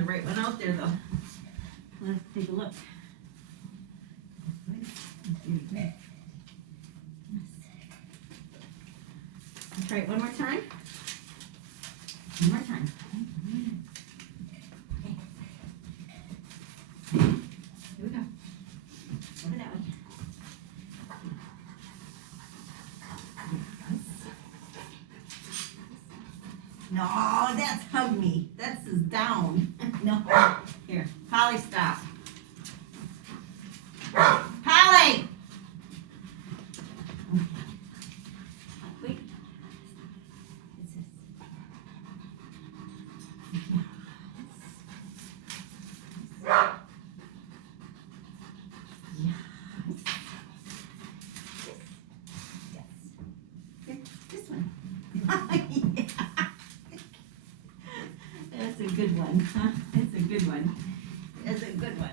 the right one out there though. Let's take a look. Yes. I'll try it one more time. One more time. Okay. Here we go. Over that way. No, that's hug me. That's is down. No. Here, Polly, stop. Polly! Wait. It's this. Yes. Yes. Here, this one. Yeah. That's a good one, huh? That's a good one. That's a good one.